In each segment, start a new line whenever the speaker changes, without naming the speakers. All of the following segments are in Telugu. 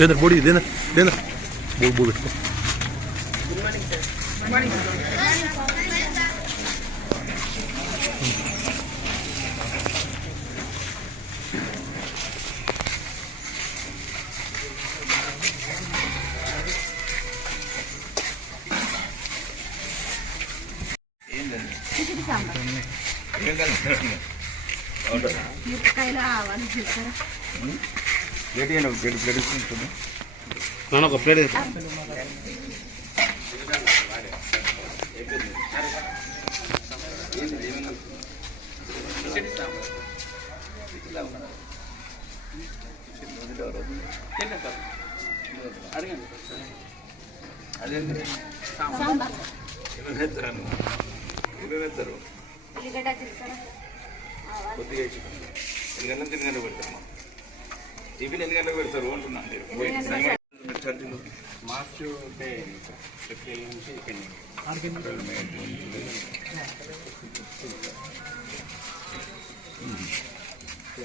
దేంద్ర బోడి దేంద్ర దేంద్ర బోడి బోడి పెట్టుకో
Chicken sambar మిరపకాయలు ఆవాలు జీలకర్ర
నాన్న ఒక ప్లేట్
సాంబార్ ఉల్లిగడ్డ జీలకర్ర ఆవాలు
కొద్దిగా ఎన్ని గంటలకు పెడతారు టిఫిన్ ఎన్ని గంటలకు పెడతారు అంటున్నాను నేను.
మార్చ్ అంటే ఏప్రిల్ నుంచి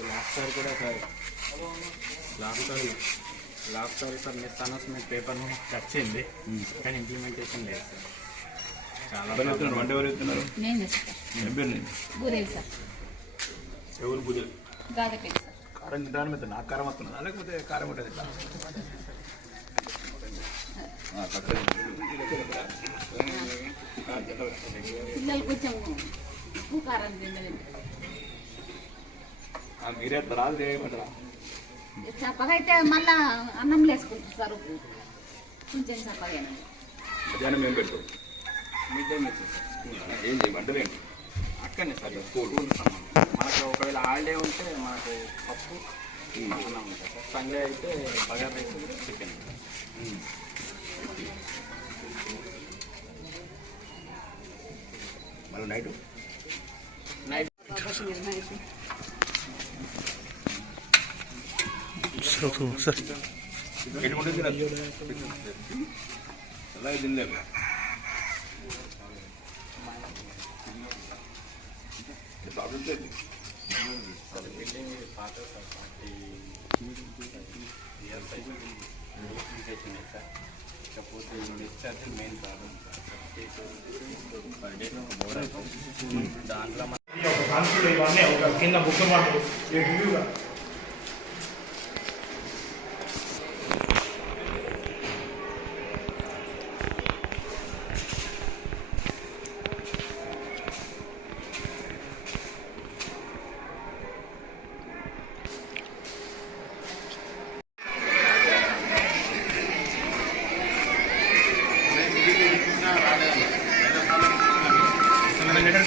లాస్ట్ సార్ కూడా sir last sir last sir sir miss announcement paper వచ్చింది కానీ ఇంప్లిమెంటేషన్ లేదు సార్. చాలా
వంట ఎవరు
సార్.
ఎవరు పూజ
గాదపెట్టి సార్
కారం తింటాను మీద నాకు కారం వస్తున్నదా? లేకపోతే కారం ఉంటుంది ఇట్లా మీరే రాదు ఏమంటారా
చప్పగా అయితే మళ్ళా అన్నం వేసుకుంటుంది సార్ ఉప్పు. కొంచెం చప్పగా
మధ్యాహ్నం ఏం
మీల్స్
ఏం చేయి? వంటలేంటి
అక్కడనే సార్ స్కూల్ మనకు ఒకవేళ హాలిడే ఉంటే మనకు పప్పు అన్నం ఉంటుంది సార్ సండే అయితే బగర్ రైస్ చికెన్
మళ్ళీ నైట్
నైట్
సార్ సార్
ఎటువంటి తినచ్చు అలాగే తినలేము ప్రాబ్లం లేదు
పాత సార్ ఫార్టీ ఇయర్స్ అయితే చేసింది సార్ కాకపోతే discharge main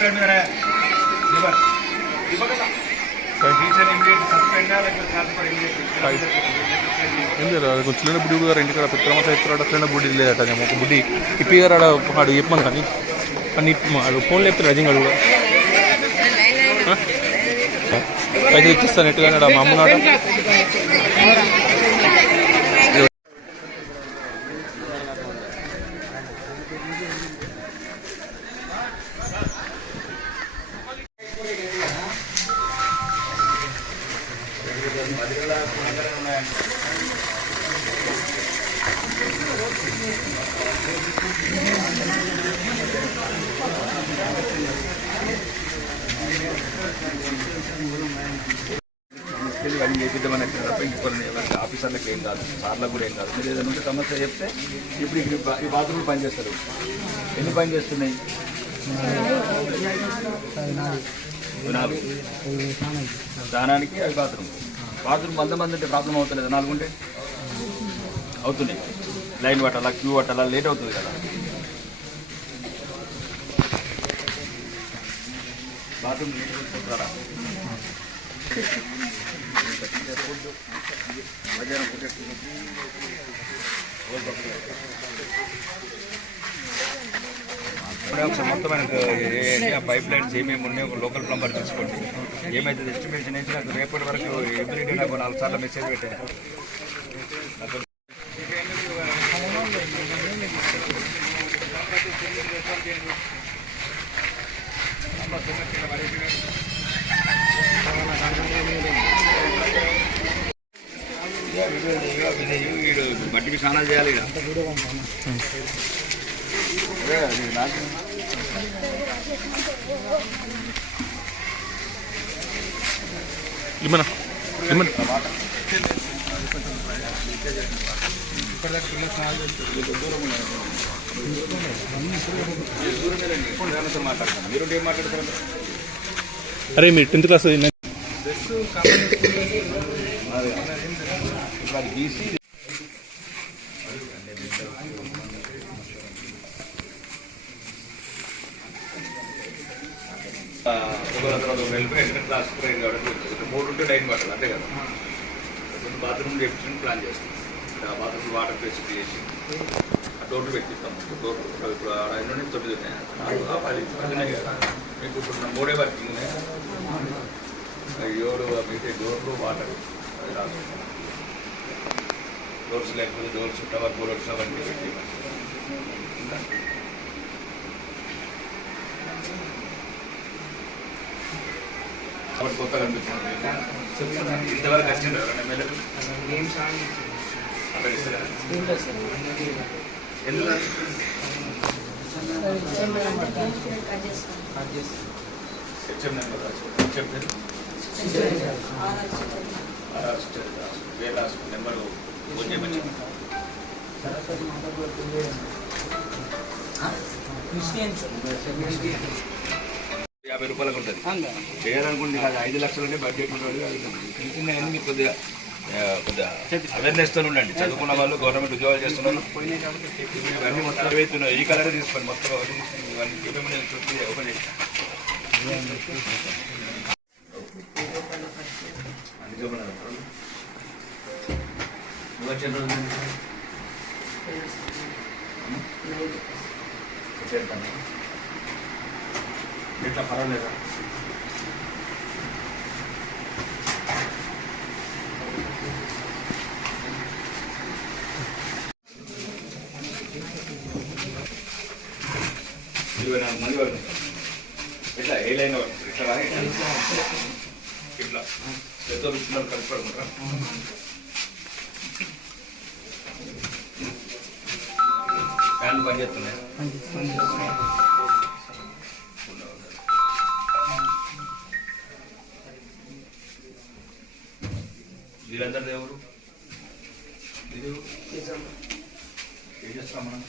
problem sir per day more దాంట్లో మన
ఈ ఒక కాన్సులు ఇవన్నీ ఒక కింద బుక్ మాకు రివ్యూగా
ఏం లేదు కొంచెం చిన్న బుడ్డి గారు ఇంటికాడ పిత్రమత ఎత్తురాడు చిన్న బుడ్డి లేదట ఒక బుడ్డి. ఇప్పి గారు ఆడ ఆడు చెప్పాను కానీ కానీ ఆడు ఫోన్ లేపుతాడు అజింగ్ కూడా? పైసలు ఇచ్చిస్తాను ఎట్టుగా మా అమ్మ
అన్ని చేపిద్దామని వచ్చిన తప్ప ఇంకొకరిని ఎవరికి ఆఫీసర్లకు ఏం కాదు సార్లకు కూడా ఏం కాదు మీరు ఏదైనా ఉంటే సమస్య చెప్తే ఇప్పుడు ఈ బాత్రూమ్లు పనిచేస్తారు ఎన్ని పని చేస్తున్నాయి నాలుగు స్నానానికి అవి బాత్రూమ్ బాత్రూమ్ వంద మంది అంటే ప్రాబ్లం అవుతలేదు నాలుగు ఉంటే అవుతున్నాయి లైన్ పట్టాలా క్యూ పట్టాలా లేట్ అవుతుంది కదా బాత్రూమ్ నీట్ ఒకసారి మొత్తం ఆయనకు పైప్ లైన్స్ ఏమేమి ఉన్నాయో ఒక లోకల్ ప్లంబర్ తీసుకోండి. ఏమైతే ఎస్టిమేషన్ అయితే నాకు రేపటి వరకు ఎవ్రీడే నాకు నాలుగు సార్లు మెసేజ్ పెట్టాను నాకు వీడు ఇంటికి స్నానాలు చేయాలి
ఇమ్మనా ఇమ్మని. అరే మీరు టెన్త్ క్లాస్
ఇప్పుడు అది గీసి మూడు ఉంటే నైన్ పట్టాలి అంతే కదా? బాత్రూమ్ చేపించి ప్లాన్ చేస్తాం ఆ బాత్రూమ్ వాటర్ ఫెసిలిటీ చేసి ఆ డోర్లు పెట్టిస్తాం. డోర్లు ఇప్పుడు ఆడ తొమ్మిది ఉన్నాయి. ఆ పది పది ఉన్నాయి మీకు ఇప్పుడు మూడే వర్కింగ్ ఉన్నాయి. ఏడు మిగతా డోర్లు వాటర్. అది రాసుకుంటాం డోర్స్ లేకపోతే డోర్స్ టవర్ బోర్డ్స్ అవన్నీ పెట్టి కాబట్టి కొత్తగా అనిపిస్తుంది. ఇంతవరకు వచ్చింది ఎవరైనా ఎమ్మెల్యేలు అక్కడ ఇస్తారా? ఎందుకు హెచ్ఎం నెంబర్. హెచ్ఎం రాసుకోండి. నెంబరు ఫోన్ చేయమని యాభై రూపాయలకు ఉంటుంది. చేయాలనుకుంటే అది ఐదు లక్షలనే బడ్జెట్ ఉంటుంది ఎన్ని కొద్దిగా కొద్దిగా అవేర్నెస్తో ఉండండి. చదువుకున్న వాళ్ళు గవర్నమెంట్ ఉద్యోగాలు చేస్తున్నారు. ఇవన్నీ మొత్తం ఏవైతున్నాయి ఈ కలర్ తీసుకోండి. మొత్తం ఓపెన్ చేసి అన్ని చూపమన్నారు. ఎట్లా పర్వాలేదా. ఇరవై నాలుగు మంది వాళ్ళు ఎట్లా ఏ లైన్ వాళ్ళు ఇట్లా ఇట్లా. ఎంతో పిల్లలు కలిసి పడుకుంటారా ఫ్యాన్లు పనిచేస్తున్నాయి వీరందరి దేవుడు ఇది ఏం చేస్తున్నాం మనం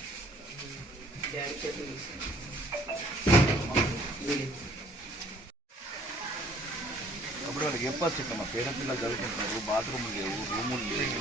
అప్పుడు వాళ్ళకి చెప్పచ్చు ఇక్కడ మా పేద పిల్లలు చదువుకుంటున్నారు బాత్రూమ్ లేవు రూములు లేవు.